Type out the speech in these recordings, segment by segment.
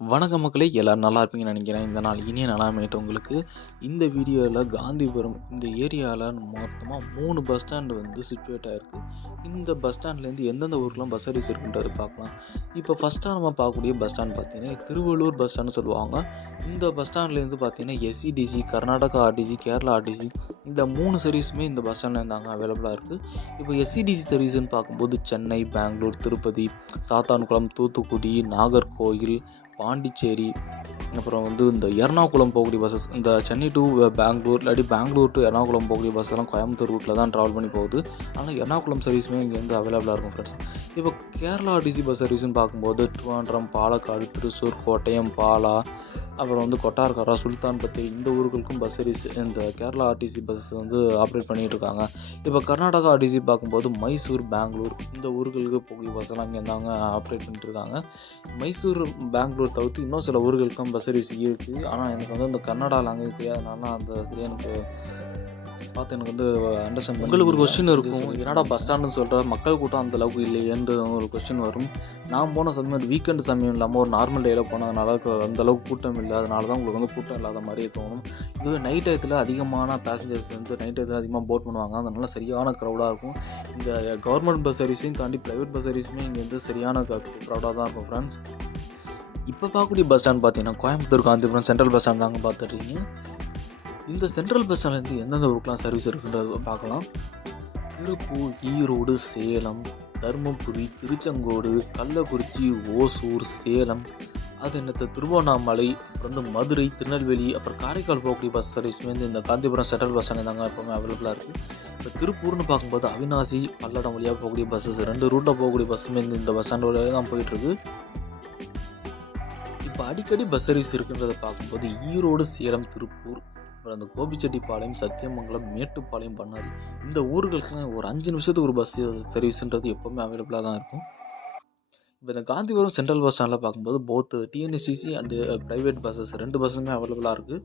வணக்கம் மக்களே! எல்லாரும் நல்லா இருப்பீங்கன்னு நெனைக்கிறேன். இந்த நாள் இனிய நாளா அமையட்டும் உங்களுக்கு. இந்த வீடியோல காந்திபுரம் இந்த ஏரியால மொத்தமா 3 பஸ் ஸ்டாண்ட் வந்து சிச்சுவேட் ஆயிருக்கு. இந்த பஸ் ஸ்டாண்ட்லேருந்து எந்தெந்த ஊருக்குலாம் பஸ் சர்வீஸ் இருக்குன்றத பார்க்கலாம். இப்போ ஃபர்ஸ்ட்டா நம்ம பார்க்கக்கூடிய பஸ் ஸ்டாண்ட் பார்த்தீங்கன்னா, திருவள்ளூர் பஸ் ஸ்டாண்ட்னு சொல்லுவாங்க. இந்த பஸ் ஸ்டாண்ட்லேருந்து பார்த்தீங்கன்னா, SETC, Karnataka RTC, Kerala RTC இந்த 3 சர்வீஸுமே இந்த பஸ் ஸ்டாண்ட்ல தாங்க அவைலபிளா இருக்கு. இப்போ எஸ்இடிசி சர்வீஸ்ன்னு பார்க்கும்போது சென்னை, பெங்களூர், திருப்பதி, சாத்தான்குளம், தூத்துக்குடி, நாகர்கோயில், பாண்டிச்சேரி, அப்புறம் வந்து இந்த எர்ணாகுளம் போகக்கூடிய பஸ்ஸஸ் இந்த சென்னை டூ பெங்களூர் இல்லாட்டி பெங்களூர் டு எர்ணாகுளம் போகக்கூடிய பஸ் எல்லாம் கோயம்புத்தூர் ரூட்டில் தான் ட்ராவல் பண்ணி போகுது. ஆனால் எர்ணாகுளம் சர்வீஸுமே இங்கே வந்து அவைலபிளாக இருக்கும் ஃப்ரெண்ட்ஸ். இப்போ கேரளா ஆர்டிசி பஸ் சர்வீஸ்னு பார்க்கும்போது ட்ரிவாண்ட்ரம், பாலக்காடு, திருச்சூர், கோட்டயம், பாலா, அப்புறம் வந்து கொட்டார்கரா, சுல்தான் பத்தேரி இந்த ஊர்களுக்கும் பஸ் சர்வீஸ் இந்த கேரளா ஆர்டிசி பஸ் வந்து ஆப்ரேட் பண்ணிகிட்டு இருக்காங்க. இப்போ கர்நாடகா ஆர்டிசி பார்க்கும்போது மைசூர், பெங்களூர் இந்த ஊர்களுக்கு போகக்கூடிய பஸ் எல்லாம் இங்கே தாங்க ஆப்ரேட் பண்ணிட்டு இருக்காங்க. மைசூர், பெங்களூர் தவிர்த்து இன்னும் சில ஊர்களுக்கும் பஸ் சர்வீஸ் இருக்குது. ஆனால் எனக்கு வந்து அந்த கன்னடா லாங்குவேஜ் தெரியாதனால அந்த சரியாக எனக்கு பார்த்து எனக்கு வந்து அண்டர்ஸ்டாண்ட் உங்களுக்கு ஒரு கொஸ்டின் இருக்கும், என்னடா பஸ் ஸ்டாண்டுன்னு சொல்கிற, மக்கள் கூட்டம் அந்த அளவுக்கு இல்லையேன்ற ஒரு கொஸ்டின் வரும். நான் போன சமயம் வீக்கெண்டு சமயம் இல்லாமல் ஒரு நார்மல் டேயில் போனதுனால அந்த அளவுக்கு கூட்டம் இல்லை. அதனால தான் உங்களுக்கு வந்து கூட்டம் இல்லாத மாதிரியே தோணும். இதுவே நைட் டயத்தில் அதிகமான பேசஞ்சர்ஸ் வந்து நைட் டயத்தில் அதிகமாக போட் பண்ணுவாங்க. அதனால சரியான க்ரௌடாக இருக்கும். இந்த கவர்மெண்ட் பஸ் சர்வீஸையும் தாண்டி ப்ரைவேட் பஸ் சர்வீஸுமே இங்கே வந்து சரியான க்ரௌடாக தான் இருக்கும் ஃப்ரெண்ட்ஸ். இப்போ பார்க்கக்கூடிய பஸ் ஸ்டாண்ட் பார்த்தீங்கன்னா Coimbatore Gandhipuram central bus stand தாங்க பார்த்துட்ருக்கீங்க. இந்த சென்ட்ரல் பஸ் ஸ்டாண்ட்லேருந்து எந்தெந்த ஊருக்குலாம் சர்வீஸ் இருக்குன்றது பார்க்கலாம். திருப்பூர், ஈரோடு, சேலம், தருமபுரி, திருச்செங்கோடு, கள்ளக்குறிச்சி, ஓசூர், சேலம், அது என்னத்த திருவண்ணாமலை, அப்புறம் வந்து மதுரை, திருநெல்வேலி, அப்புறம் காரைக்கால் போகக்கூடிய பஸ் சர்வீஸுமே வந்து இந்த காந்திபுரம் சென்ட்ரல் பஸ் ஸ்டாண்ட் தாங்க எப்போவுமே அவைலபிளாக இருக்குது. இப்போ திருப்பூர்னு பார்க்கும்போது அவினாசி, பல்லடம் வழியாக போகக்கூடிய பஸ்ஸஸ் 2 ரூட்டில் போகக்கூடிய பஸ்ஸுமே இந்த பஸ் ஸ்டாண்ட் வழியாக தான் போயிட்டுருக்கு. இப்போ அடிக்கடி பஸ் சர்வீஸ் இருக்குன்றதை பார்க்கும்போது ஈரோடு, சேலம், திருப்பூர், அப்புறம் அந்த கோபிச்செட்டிப்பாளையம், சத்தியமங்கலம், மேட்டுப்பாளையம், பண்ணாரி இந்த ஊர்களுக்குலாம் ஒரு 5 நிமிஷத்துக்கு ஒரு பஸ் சர்வீஸ்ன்றது எப்போவுமே அவைலபிளாக தான் இருக்கும். இப்போ இந்த காந்திபுரம் சென்ட்ரல் பஸ் ஸ்டாண்டில் பார்க்கும்போது both TNSCC and private buses 2 பஸ்ஸுமே அவைலபிளாக இருக்குது.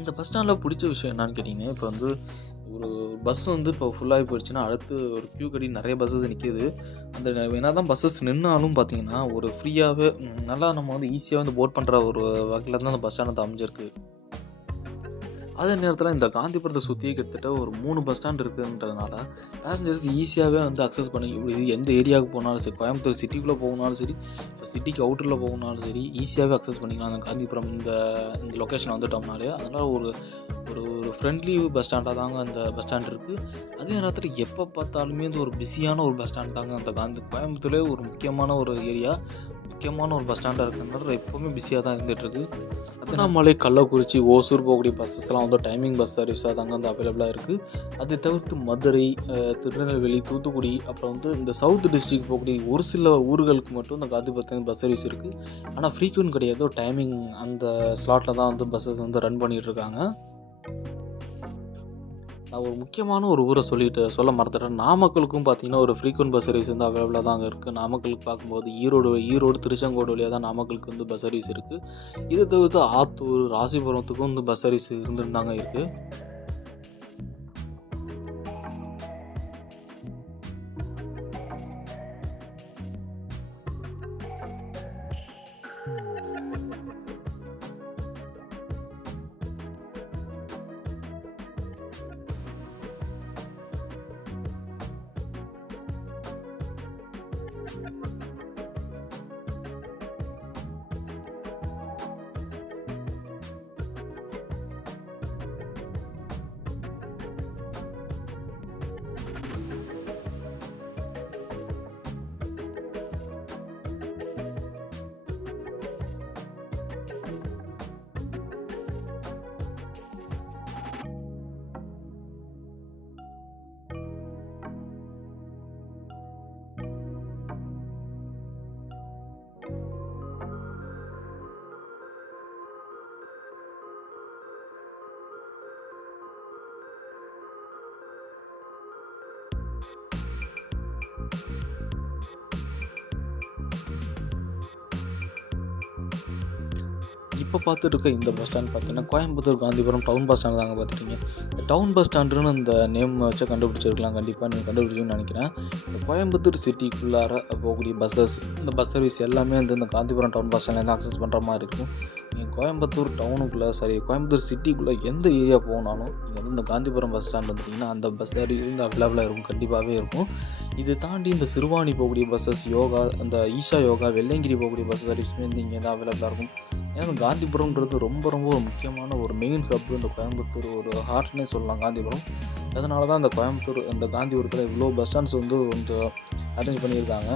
இந்த பஸ் ஸ்டாண்டில் பிடிச்ச விஷயம் என்னன்னு கேட்டிங்கன்னா, இப்போ வந்து ஒரு பஸ் வந்து இப்போ ஃபுல்லாகி போயிடுச்சுன்னா அடுத்து ஒரு க்யூ கட்டி நிறைய பஸ்ஸஸ் நிற்கிது. அந்த என்ன தான் பஸ்ஸஸ் நின்னாலும் பார்த்தீங்கன்னா ஒரு ஃப்ரீயாகவே நல்லா நம்ம வந்து ஈஸியாக வந்து போட் பண்ணுற ஒரு வகையில் தான் அந்த பஸ் ஸ்டாண்ட் வந்து அமைஞ்சிருக்கு. அதே நேரத்தில் இந்த காந்திபுரத்தை சுற்றியே கிட்டத்தட்ட ஒரு 3 பஸ் ஸ்டாண்ட் இருக்குன்றதுனால பேசஞ்சர்ஸ் ஈஸியாகவே வந்து அக்சஸ் பண்ணி எந்த ஏரியாவுக்கு போனாலும் சரி, கோயம்புத்தூர் சிட்டிக்குள்ளே போகணுனாலும் சரி, இப்போ சிட்டிக்கு அவுட்டரில் போகணுனாலும் சரி ஈஸியாகவே அக்சஸ் பண்ணிக்கலாம். அந்த காந்திபுரம் இந்த லொக்கேஷன் வந்துட்டோம்னாலே அதனால் ஒரு ஒரு ஒரு ஃப்ரெண்ட்லி பஸ் ஸ்டாண்டாக தாங்க அந்த பஸ் ஸ்டாண்ட் இருக்குது. அதே நேரத்தில் எப்போ பார்த்தாலுமே வந்து ஒரு பிஸியான ஒரு பஸ் ஸ்டாண்ட் தாங்க அந்த கோயம்புத்தூர்லேயே ஒரு முக்கியமான ஒரு ஏரியா, முக்கியமான ஒரு பஸ் ஸ்டாண்டாக இருக்கிறதுனால எப்போவுமே பிஸியாக தான் இருந்துகிட்ருக்கு. திருவண்ணாமலை, கள்ளக்குறிச்சி, ஓசூர் போகக்கூடிய பஸ்ஸஸ்லாம் வந்து டைமிங் பஸ் சர்வீஸாக தாங்க வந்து அவைலபிளாக இருக்குது. அதை தவிர்த்து மதுரை, திருநெல்வேலி, தூத்துக்குடி, அப்புறம் வந்து இந்த சவுத் டிஸ்ட்ரிக்ட் போகக்கூடிய ஒரு சில ஊர்களுக்கு மட்டும் இந்த காந்திபுரத்துலேருந்து பஸ் சர்வீஸ் இருக்குது. ஆனால் ஃப்ரீக்வெண்ட் கிடையாது, ஒரு டைமிங் அந்த ஸ்லாட்டில் தான் வந்து பஸ்ஸஸ் வந்து ரன் பண்ணிகிட்ருக்காங்க. நான் ஒரு முக்கியமான ஒரு ஊரை சொல்ல மறந்துட்டேன். நாமக்கலுக்கும் பார்த்தீங்கன்னா ஒரு ஃப்ரீக்வெண்ட் பஸ் சர்வீஸ் வந்து அவைலபிளாக தாங்க இருக்குது. நாமக்கலுக்கு பார்க்கும்போது ஈரோடு, திருச்செங்கோடு வழியாக தான் நாமக்கலுக்கு வந்து பஸ் சர்வீஸ் இருக்குது. இதை தவிர்த்து ஆத்தூர், ராசிபுரத்துக்கும் வந்து பஸ் சர்வீஸ் இருந்துட்டு தாங்க இருக்குது. இப்போ பார்த்துட்டு இருக்க இந்த பஸ் ஸ்டாண்ட் பார்த்தீங்கன்னா Coimbatore Gandhipuram town bus stand தாங்க பார்த்துட்டீங்க. இந்த டவுன் பஸ் ஸ்டாண்டுன்னு இந்த நேம் வச்சு கண்டுபிடிச்சிருக்கலாம். கண்டிப்பாக நீங்கள் கண்டுபிடிச்சிங்கன்னு நினைக்கிறேன். இந்த கோயம்புத்தூர் சிட்டிக்குள்ளார போகக்கூடிய பஸ்ஸஸ், இந்த பஸ் சர்வீஸ் எல்லாமே வந்து இந்த காந்திபுரம் டவுன் பஸ் ஸ்டாண்ட்லேருந்து அக்சஸ் பண்ணுற மாதிரி இருக்கும். நீங்கள் கோயம்புத்தூர் டவுனுக்குள்ளே கோயம்புத்தூர் சிட்டிக்குள்ளே எந்த ஏரியா போனாலும் நீங்கள் வந்து இந்த காந்திபுரம் பஸ் ஸ்டாண்ட் வந்துட்டிங்கன்னா அந்த பஸ் சர்வீஸ் வந்து அவைலபிளாக இருக்கும், கண்டிப்பாகவே இருக்கும். இது தாண்டி இந்த சிறுவாணி போகக்கூடிய பஸ்ஸஸ், யோகா, அந்த ஈஷா யோகா, வெள்ளையங்கிரி போகக்கூடிய பஸ் சர்வீஸுமே வந்து இங்கே தான் அவைலபிளாக இருக்கும். ஏன்னா காந்திபுரம்ன்றது ரொம்ப ரொம்ப ஒரு முக்கியமான ஒரு மெயின் ஹப். இந்த கோயம்புத்தூர் ஒரு ஹார்ட்னே சொல்லலாம் காந்திபுரம். அதனால தான் இந்த கோயம்புத்தூர் இந்த காந்திபுரத்தில் இவ்வளோ பஸ் ஸ்டாண்ட்ஸ் வந்து அரேஞ்ச் பண்ணியிருக்காங்க.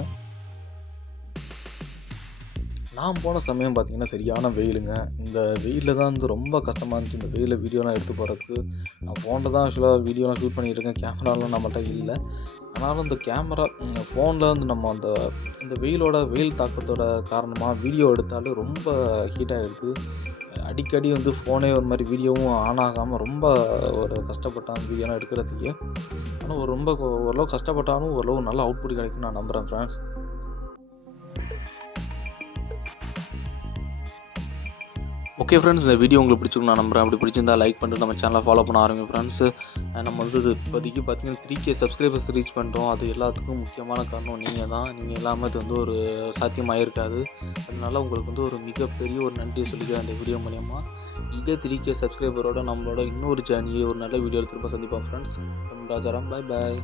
நான் போன சமயம் பார்த்திங்கன்னா சரியான வெயிலுங்க. இந்த வெயிலில் தான் வந்து ரொம்ப கஷ்டமாக இருந்துச்சு இந்த வெயிலில் வீடியோலாம் எடுத்து போகிறதுக்கு. நான் ஃபோனில் தான் ஆக்சுவலாக வீடியோலாம் ஷூட் பண்ணிகிட்ருக்கேன். கேமராலாம் நம்மகிட்ட இல்லை. ஆனாலும் இந்த கேமரா ஃபோனில் வந்து நம்ம இந்த வெயில் தாக்கத்தோட காரணமாக வீடியோ எடுத்தாலே ரொம்ப ஹீட் ஆகிடுது. அடிக்கடி வந்து ஃபோனே ஒரு மாதிரி வீடியோவும் ஆன் ஆகாமல் ரொம்ப ஒரு கஷ்டப்பட்டான் வீடியோலாம் எடுக்கிறதுக்கே. ஆனால் ஓரளவு கஷ்டப்பட்டாலும் ஓரளவு நல்ல அவுட்புட் கிடைக்கும்னு நான் நம்புகிறேன் ஃப்ரெண்ட்ஸ். ஓகே ஃப்ரெண்ட்ஸ், இந்த வீடியோ உங்களுக்கு பிடிச்சிருக்கும் நான் நம்புகிறேன். அப்படி பிடிச்சிருந்தா லைக் பண்ணிட்டு நம்ம சேனலை ஃபாலோ பண்ண ஆரம்பிங்க ஃப்ரெண்ட்ஸ். நம்ம வந்து இப்போதைக்கு பார்த்தீங்கன்னா 3K சப்ஸ்கிரைபர்ஸ் ரீச் பண்ணிட்டோம். அது எல்லாத்துக்கும் முக்கியமான காரணம் நீங்கள் தான். நீங்கள் இல்லாமல் இது வந்து ஒரு சாத்தியமாயிருக்காது. அதனால உங்களுக்கு வந்து ஒரு மிகப்பெரிய ஒரு நன்றியை சொல்லிக்கிறேன் இந்த வீடியோ மூலயமா. இதே 3K சப்ஸ்கிரைபரோட நம்மளோட இன்னொரு ஜேர்னியை ஒரு நல்ல வீடியோ திரும்ப சந்திப்போம் ஃப்ரெண்ட்ஸ். ராஜாராம், பாய் பாய்.